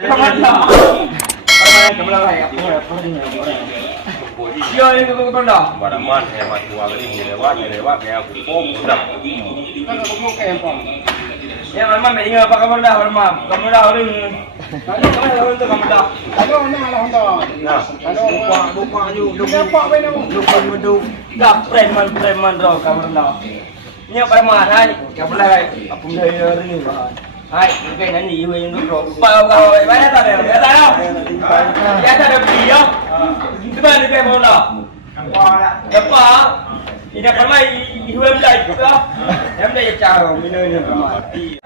Yo ini kau dah. Baraman saya mati wala ini lewat saya aku pom dah. Ya memang ingat apa kamu dah memang. Kamu dah orang. Kalau tu kamu dah. Kalau nak lah honda. Nah, Buka you. Apa benda? Duk. Dah preman dah kamu dah. Ni apa mana hai? Kamu dah hai. Apa dah ni bahan. Hai, cái này gì vậy nó rồi. Bao vậy ta đều, ta đâu? Ya ta được gì không? Thứ ba được cái món nào? Đập qua. Thì đập mày yêu em đây không? Em đây chào mình nơi này mà.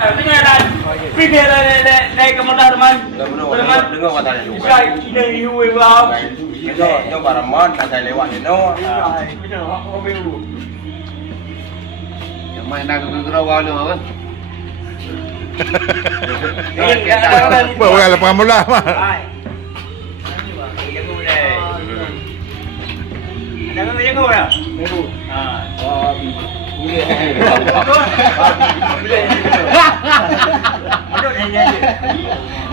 Cái này đây. Cái đây cái món nào teman? Teman. dengar kata dia juga. Sai ini yêu em không? Yo baraman saya lewat ni no. Benar, aku tahu. Yang main nak kena walau apa? Bukan lepas mula mah.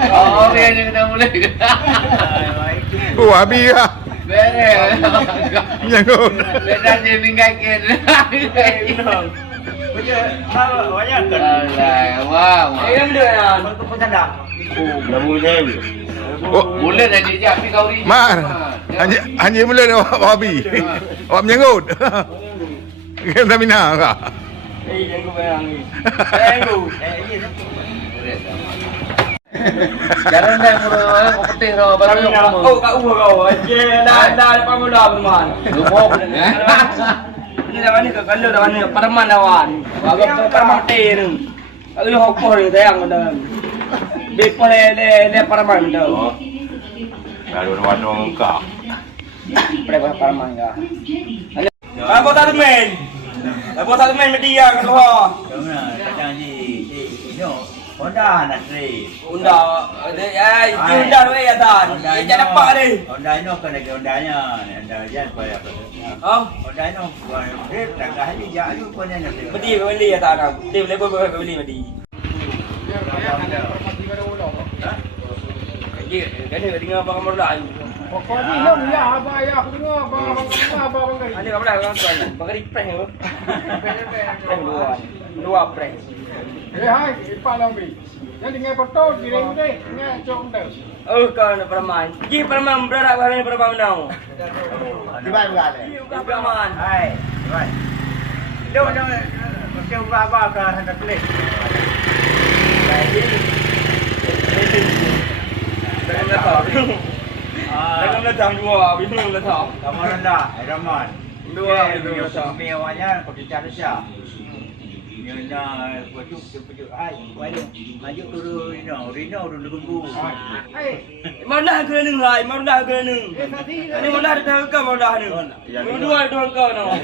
Oh, dia ni kena mulai. Oh, habis lah. Beres. Nyangkut. Beda je minggakin. Alah, wah. Em được à? Boleh dah dia api kau ni. Mar. Hanya mula awak habis. Awak menyangkut. Kita minah ke? Yang gue bayang ni. Yang gue. Jangan dah mula kompetisi dah baru yang kamu. Oh, kat rumah kau. Je, dah lepas mula teman. Lumok ni. Ini dah mana kalau dah mana perman awan. Agak perman teh ni. Kalau lu hokor ni sayang dah. Bepol le perman dah. Kalau warna engkau. Berapa perman ya? Apa tak temen? Apa tak temen media kat luar? Honda nak seri. Honda, Honda tu ya dan. Jangan dapat ni. Honda ini kena ke Hondanya. Honda jangan payah apa. Oh, Honda ini dia tak dah ni jauh pun nak beli. beli beli ya tak nak. Dia boleh beli beli. Ya, kan dia dengar apa kamu dah. Pokok ni lah ya abah ayah aku dengar abah bangga. Ada kamu dah kan tuan. Bagi prank tu. Prank dua prank. Hai, ipa lambi. Yang dengar foto kirim deh, dengar cok dah. Oh, kau nak perman. Ji perman berapa hari perman dah? Di mana berada? Bukan perman. Hai, baik. Jom macam apa ke hendak klik. Jangan tahu. Jangan datang dua, bingung datang. Kamu rendah, Rahman. Dua itu datang. Kami awalnya pakai cara siap. Nak pujuk ai, maju turun Rino dulu tunggu. Mana ke neng hai, mana ke neng. Ini mana ada kau mana ni. Dua kau no.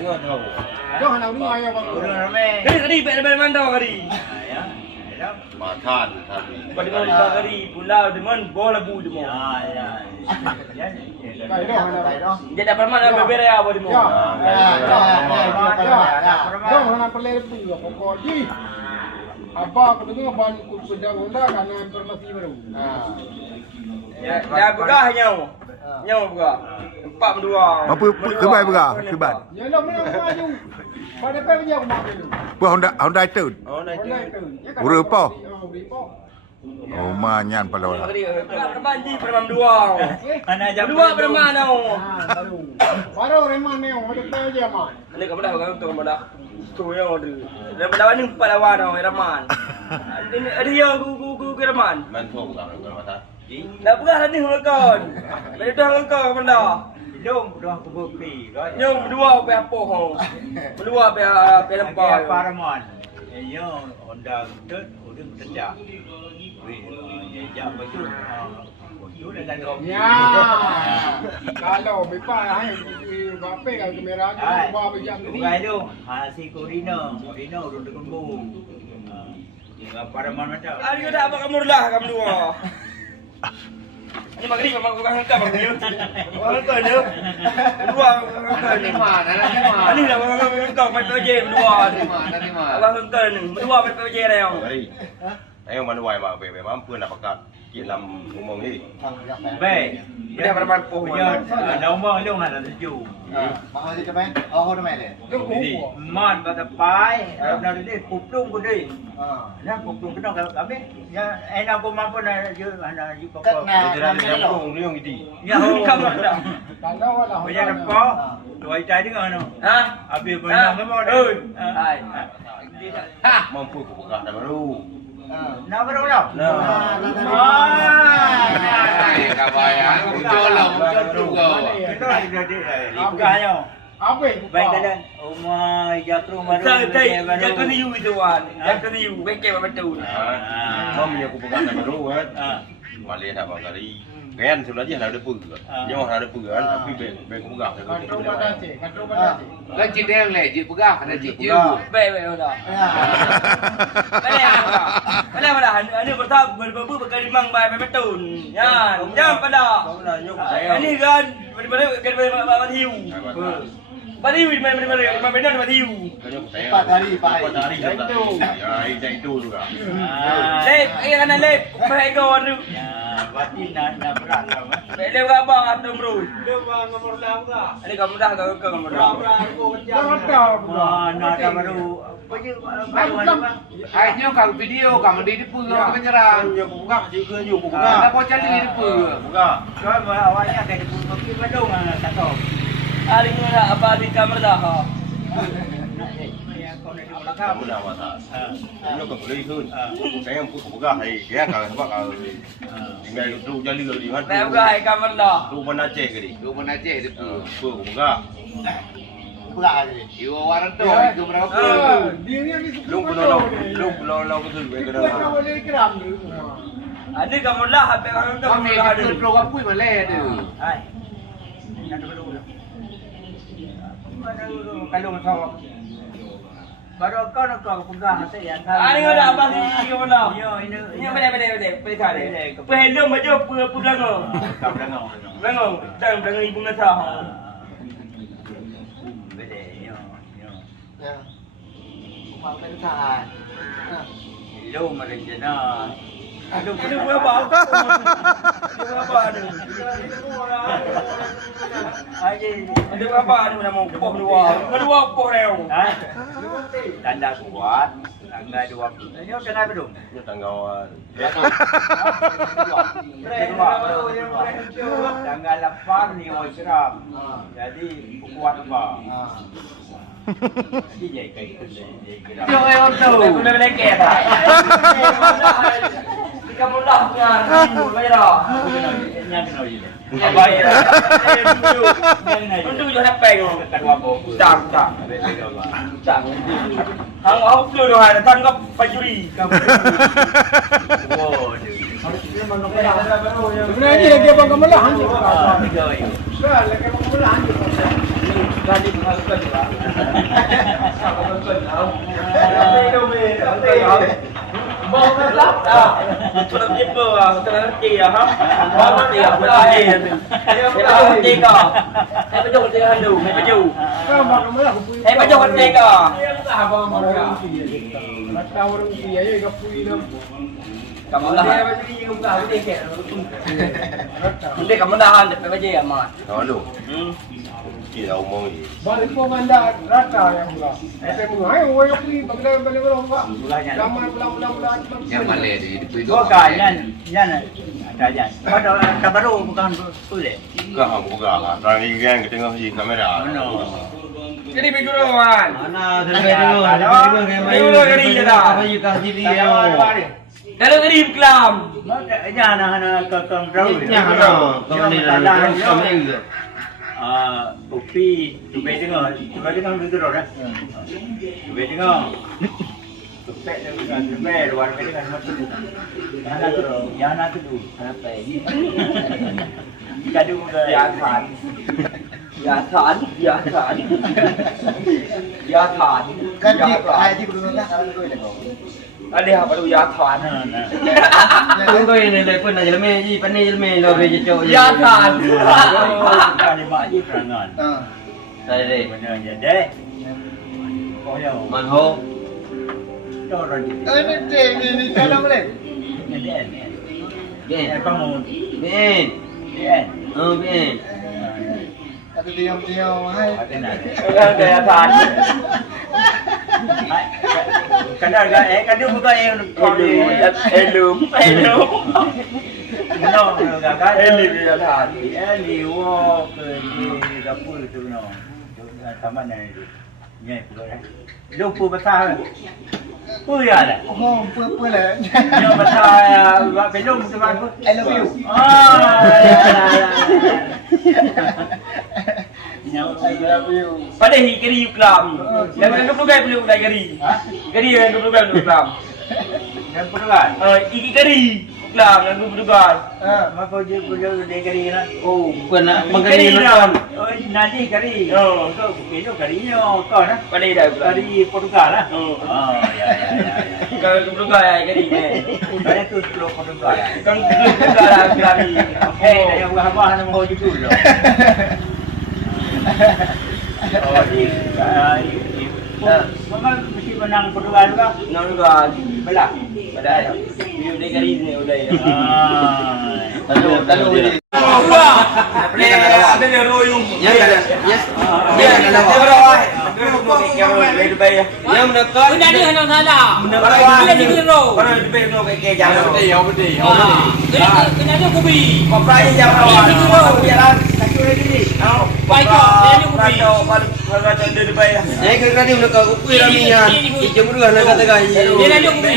Jom nak dengar ayah bang. Turun ramai. Tadi bel mana kari. Ya. Makan tadi. Pada mana kari pulau deman bola bu deman. Ya. Jadi apa mana berbeza apa deman. Jom nak pelir tu pokok ni. Abah aku dengar ban pedang Honda kerana informasi baru. Dah begah nyau begah. 4-2. Apa kebai berah? Kebat. Ya lah mana maju. Pada apa dia aku mak dulu. Apa Honda itu? Honda itu. Ura apa? Ura. Oh, manyan pada orang. Perman ji perman dua. Dua perman tau. Baru reman ni, ada apa aja mak. Ini kamu dah kamu dah. Tu yang order. Dan pada ni 4 lawan tau Rahman. Ini ada yang ku Rahman. Mantuk tak kalau mata. Dah begah tadi kau. Dari tu kau benda. Jom dah aku bukti. Nyom berdua pe apa hang. Berdua pe lempar. Paramon. Yo Honda tut udah terjak. Ya betul. Betul dan Ya. Kalau bepa hai bape kalau kamera tu buat berjam tadi. Bukan tu. Si Rino udah tunggu. Paramon macam. Ada dah apa kamu dah kamu dua. Ini magri memang bukan hangkap bang dia. Hangkap dia. Dua hangkap ni. Ini dah hangkap mai PJ dua. Abang hangkap ni. Dua mai PJ dah yang. Ayo mana wai mak be mampu nak pakat. chuyện làm cũng mong đi về Dia pada mampu giờ đâu mơ lúc này là dù มาเอาที่จะไปเอาเขาทำไมเนี่ยเรื่องกู mòn và tập bài nào đi cục trung của đi nó cục trung cái đó cả biết anh nào cũng mang con này chứ là chứ có thì ra thì nó không riêng cái gì nhà không Không đâu ada. การเล่าว่าเรา bây giờ nó có tuổi trai đứng ở đâu Ha? ở phía bên nào cái món ơi Hai. mong phui của cả là ru nó có đâu đâu kabayan muncul juga cái đó là đi buka nhau เอาไป baik kalian oh my jatuh baru Saya yang kena you itu wan. Yang kena you beke betul. mong nhiều của cả là ru hết mà liền là bảo cả đi ghen thì nó chỉ là được bự nhưng mà được bự ăn khi về cũng gặp thì กันตรงมาได้สิกันตรงมาได้สิ แล้วจีแดงแหละจีบุก้าขนาดจีจืด Be dah. Mana pada anu bertap berbu berkali mang bai betul. Ya, jam pada. Ini kan daripada kan hiu. Bari mana mana hiu. ปาตารีไป chạy tu rồi cả Lep, kan lep. Pai kawan tu. batin na berat lah Lep ke abang atum bro. dia bang nomor dah enggak Ini kamu dah ke kamu dah. แล้วเก่า nah baru apa je baru apa akhirnya kalau video kamu di pura kenyerang nhiều cũng gặp chứ cứ nhiều cũng karena kau cari di pura gặp rồi mà awalnya kayak di pun tapi badung tak tahu Hari ni apa di kamar dah. kamu nào mà thả nó còn đi hơn cái em cũng gặp thì ghé cả các bạn ngày ru cho lừa đi mất Lep ke hai kamar dah. ru mana cek cái đi lu mana aja di pura pur cũng gặp กูลาเลย Iwa waran tu itu berapa เอ pura อดีเนี่ยนี่ lúc lo cái thử về cái เพื่อน đó เอาเลยกรัมหรือ Ini kamu dah habis kamu dah kami di ada. pura kau pun malah tu hai nak baru kalau tahu baru kau nak tahu pegang saya yang Hari ni ada apa sih kamu dah? yo ini Ini boleh kah deh. Pelong macam apa belakang. kau dah ngau Belakang, dan belakang ibu ngasah. bede yo มาเป็นทหาร lu mari jena Ini berapa? Ini berapa ada? aje Ada berapa ada nama poh dua? Kedua poh reo. hai tanda kuat tangga dua ini kenapa dong như thằng ngầu tanggal 8 ni Islam jadi kuat apa jadi jadi kayak gitu jadi Yo yo tu. Boleh kek tak? Kamu dah punya ibu merah. yang kena je Ya baik. Untuk jo nak peng. Tak tak. Tak. Hang au flu doh ada tan kau pajuri. sebenarnya dia lagi abang kamu lah hanya kan lagi abang kamu lah hanya Gadi mengalakan juga. Mau ngelap ah. Terus jumpa ah, terus dia ha. Mau mati ah, mati. Dia tiga. Saya baju tiga handu, saya baju. kan abang kamu lah kuih Saya baju tiga. abang kamu lah mata orang dia ya kau kuih dah Kamu dah. Saya baju ni juga aku tiga. Nanti kamu dah handu baju ya, Mat. đó đủ chỉ là ông mong gì balik komanda rata yang pula saya mengai orang kuih balik orang pak lama pulang yang malah di pura dua kali yan ada yan pada baru bukan boleh cả hàng cũng gặp à đang đi ghen cái tiếng gì camera Jadi baju lawan. mana Dulu jadi je dah. Kalau tadi kelam. nhà nào còn rau kopi tụi bé tiếng rồi đấy tụi bé tiếng tụi bé rồi cái tiếng nó tụi nhà nó tụi apa ini gaduh Ya Tuhan. Ya Tuhan. Ya Tuhan. Ya Tuhan. kan di hai di belum nak kalau tu dah Ada apa tu Ya Tuhan? Chúng tôi này đây quân này là mê gì, vấn đề là mê lo về chỗ gì. Ya Tuhan. ada mak je perangan Đây đây, benar je deh oh ya màn hô. orang ni kalau boleh ni kamu. Bin. Bien. Bin. Ada diam-diam hai. Ada nak. Gaya than. Kadang kadang bukan Elum. no gagal Eli gaya than. Eli walk di dapur tu no. Taman ni. Ni pula. Lupa besar. Puya lah. Oh, apa lah. Yang besar buat film sebab apa? I love you. I love you. Pada hi keri uklam. Yang kan 20 gai boleh udai keri. Keri yang 20 gai boleh uklam. Yang perluan. Iki keri uklam yang 20 gai. Maka je dia kari lah. Oh, bukan nak Keri mengkari lah. Oh, nanti kari. Oh, kau itu karinya kau nah. Pada dah uklam. Kari Portugal lah. Oh. Ya. Kalau 20 gai keri ni. Kari tu Pulau Portugal. Kan 20 gai lah keri. Yang abah nama kau itu dulu. Oh, di memang mesti menang Portugal juga. Nang gai. Belah. Pada dia keri ni udai. Talu. Ada yang royong. Yang ada. Yes. Dia ada berapa? Yang menekan. Benda ni hendak salah. Dia ni kira. Kalau di bawah no ke jangan. Kena dia kubi. Koprai jangan. Jalan satu lagi. Baik kok, dia ni kubi. Kalau ada di bawah. Yang kira ni menekan ukui ramian. Ijam dua nak kata kai. Dia dia kubi.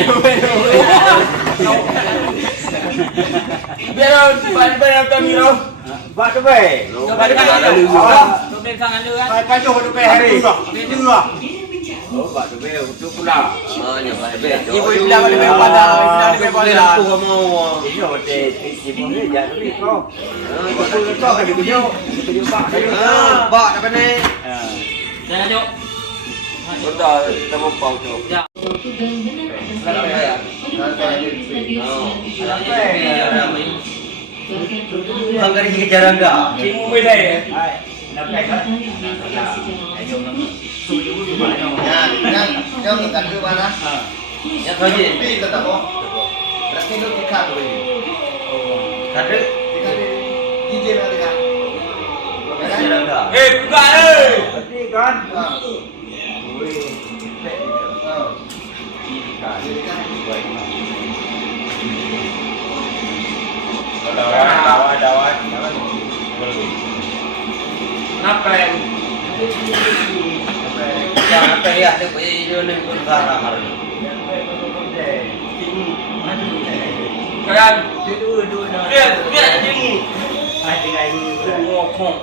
Biar balik Tamiro. Buat tu baik. Balik lalu. Tu dia sangat lu kan. Kacau tu baik hari. Dia dua. Oh, buat tu baik untuk pula. Yang baik. Ibu bilang balik pada. Balik pada. Aku mau. Ini hotel ibu ni jadi kau. Kau kan video. Video pak. Bak apa ni? Jangan jok. Betul, kita mau pau tu. Ya. Angkari kejar enggak? Cimu beda ya. Hai. Nak kai kan? Ayo nak. Yang kita ke mana? Yang kau je. Pi tetap oh. Berarti lu ikat tu. Kade? DJ mana kan? Kejar enggak? Buka eh. Berarti kan. Dawan. Napen. Jangan periak tu pergi ni pun sarang hari. Kalian Dua. dia cimu. Hai dengan ibu. Ngokong.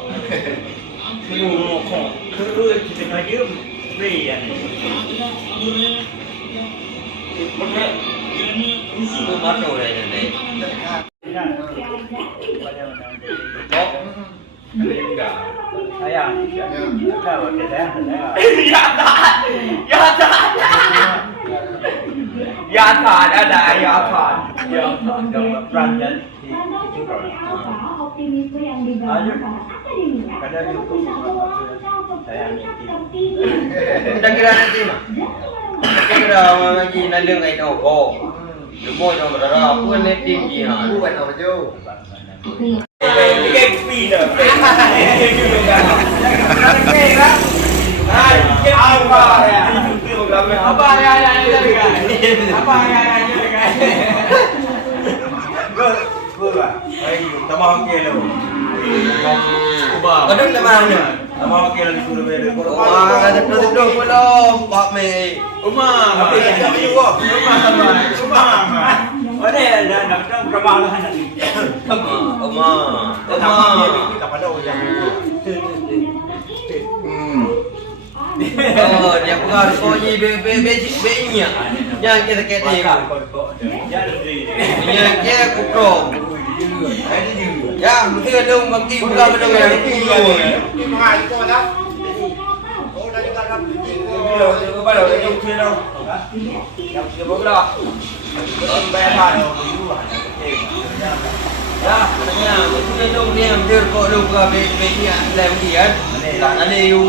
Ngokong. Dua kita ngaji beri yang ni. Itu mana orang ni? Sayang. Tahu saya. Ya tan ada ya tan. Yang perandan itu orang. Kadang itu sayang itu. Dah kira nanti mah. Kira orang lagi nandeng kai tau ko. Demo jom berapa pun ni tinggi ha. Buat apa jo? Cái pin rồi. Hai, cái apa ya? Apa ya? Apa ya? Gua. Hai, tamam ke lo. Kau dah mana? Tamam ke lo suruh beri. Wah, ada produk pula. Pak me. Rumah. Apa yang juga? Rumah. Ada nak kemalan. Oma. Kepada orang Oh, dia pengaruh konyi be-nya. Yang kita kata ni. Yang dia kuprong. Ya, mesti ada bagi bukan benda yang dulu. Mahal tu ada. Oh, dah juga dah. Bây giờ cái dùng kia đâu? Nhập chưa có cái đó. Bé thà đâu. Ya, katanya, itu ni dong ni, dia kau dong ke be-nya dalam dia. Ada you